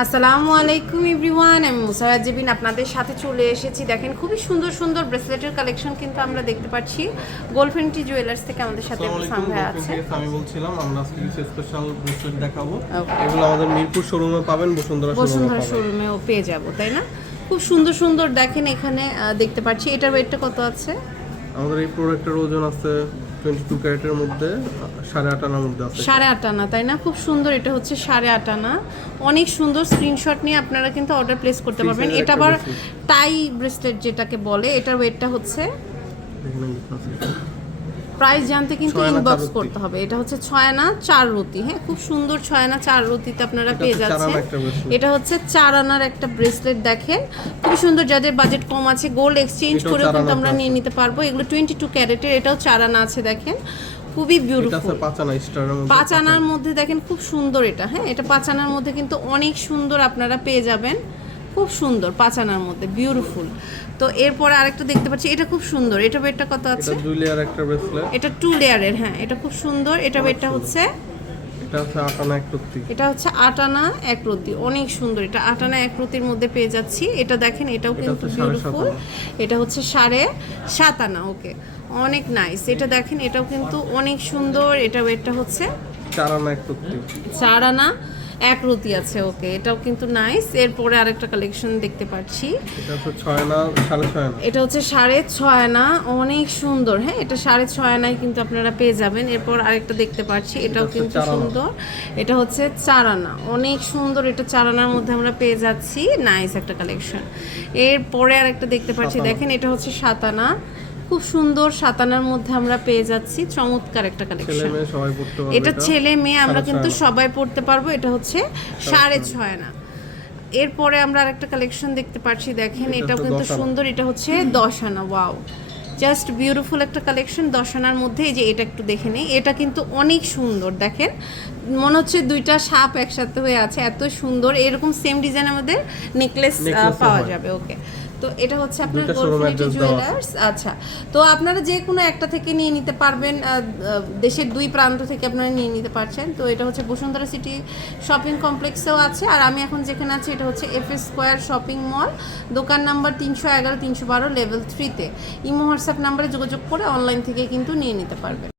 আসসালামু আলাইকুম এভরিওয়ান আমি মুসারাত জেবিন আপনাদের সাথে চলে এসেছি। দেখেন খুবই সুন্দর সুন্দর ব্রেসলেটের কালেকশন কিন্তু আমরা দেখতে পাচ্ছি। গোলফেন্টি জুয়েলার্স থেকে আমাদের সাথে আসসালামু সাম আলাইকুম ভাই ডক্টর আছে। আমি বলছিলাম আমরা আজকে কিছু স্পেশাল ব্রেসলেট দেখাবো। এগুলো আমাদের মিরপুর শোরুমে পাবেন বসুন্ধরা শোরুমে বসুন্ধরা শোরুমেও পেয়ে যাব তাই না? খুব সুন্দর সুন্দর দেখেন এখানে দেখতে পাচ্ছি। এটার ওয়েটটা কত আছে? আমাদের এই প্রোডাক্টের ওজন আছে টোয়েন্টি টু ক্যারেটের মধ্যে সাড়ে আট আনার মধ্যে আছে। সাড়ে আট আনা তাই না? খুব সুন্দর এটা হচ্ছে সাড়ে আট আনা। অনেক সুন্দর স্ক্রিনশট নিয়ে আপনারা কিন্তু অর্ডার প্লেস করতে পারবেন। এটা আবার টাই ব্রেসলেট যেটাকে বলে এটার ওয়েটটা হচ্ছে। প্রাইস জানতে কিন্তু ইনবক্স করতে হবে। এটা হচ্ছে ছয় আনা চার রতি হ্যাঁ খুব সুন্দর ছয় আনা চার রতিতে আপনারা পেয়ে যাচ্ছেন। এটা হচ্ছে চার আনার একটা ব্রেসলেট দেখেন। খুব সুন্দর যাদের বাজেট কম আছে গোল্ড এক্সচেঞ্জ করেও কিন্তু আমরা নিয়ে নিতে পারব। এগুলো টোয়েন্টি টু ক্যারেটের এটাও চার আনা আছে দেখেন। খুবই বিউটিফুল পাঁচ আনার মধ্যে দেখেন খুব সুন্দর এটা। হ্যাঁ এটা পাঁচ আনার মধ্যে কিন্তু অনেক সুন্দর আপনারা পেয়ে যাবেন। খুব সুন্দর পাঁচ আনার মধ্যে বিউটিফুল তো এরপরে আরেকটা দেখতে পাচ্ছি এটা খুব সুন্দর এটা ওয়েটটা কত আছে? এটা দুই লেয়ার একটা ব্রেসলেট এটা টু লেয়ারের হ্যাঁ এটা খুব সুন্দর এটা ওয়েটটা হচ্ছে এটা আছে আট আনা এক রত্তি। এটা হচ্ছে আট আনা এক রতি অনেক সুন্দর এটা আট আনা এক রতির মধ্যে পেয়ে যাচ্ছি। এটা দেখেন এটাও কিন্তু হচ্ছে বিউটিফুল এটা হচ্ছে সাড়ে সাত আনা ওকে অনেক নাইস এটা দেখেন এটাও কিন্তু অনেক সুন্দর এটা ওয়েটটা হচ্ছে চার আনা এক রত্তি। চার আনা। এক রতি আছে ওকে এটাও কিন্তু নাইস এরপরে আরেকটা কালেকশন দেখতে পাচ্ছি। এটা হচ্ছে ছয় সাড়ে ছয় আনা। এটা হচ্ছে সাড়ে ছয় আনা অনেক সুন্দর। হ্যাঁ এটা সাড়ে ছয় আনায় কিন্তু আপনারা পেয়ে যাবেন। এরপর আরেকটা দেখতে পাচ্ছি এটাও কিন্তু সুন্দর। এটা হচ্ছে চার আনা অনেক সুন্দর। এটা চার আনার মধ্যে আমরা পেয়ে যাচ্ছি। নাইস একটা কালেকশন এরপরে আরেকটা দেখতে পাচ্ছি দেখেন এটা হচ্ছে সাত আনা। খুব সুন্দর সাত আনার মধ্যে আমরা পেয়ে যাচ্ছি। চমৎকার একটা কালেকশন এটা ছেলে মেয়ে আমরা কিন্তু সবাই পড়তে পারব। এটা হচ্ছে সাড়ে ছয় না এরপরে আমরা আরেকটা কালেকশন দেখতে পাচ্ছি দেখেন এটাও কিন্তু সুন্দর এটা হচ্ছে দশ আনা ওয়াও জাস্ট বিউটিফুল একটা কালেকশন দশ আনার মধ্যে এই যে এটা একটু দেখে নেই। এটা কিন্তু অনেক সুন্দর দেখেন। মনে হচ্ছে দুইটা সাপ একসাথে হয়ে আছে এত সুন্দর। এরকম সেম ডিজাইন আমাদের নেকলেস পাওয়া যাবে ওকে তো এটা হচ্ছে আপনার আছে। জুয়েলার্স আচ্ছা। তো আপনারা যে কোনো একটা থেকে নিয়ে নিতে পারবেন দেশের দুই প্রান্ত থেকে আপনারা নিয়ে নিতে পারছেন। তো এটা হচ্ছে বসুন্ধরা সিটি শপিং কমপ্লেক্সেও আছে। আর আমি এখন যেখানে আছি এটা হচ্ছে এফ স্কোয়ার শপিং মল দোকান নাম্বার তিনশো এগারো তিনশো বারো লেভেল থ্রিতে ইমো হোয়াটসঅ্যাপ নাম্বারে যোগাযোগ করে অনলাইন থেকে কিন্তু নিয়ে নিতে পারবেন।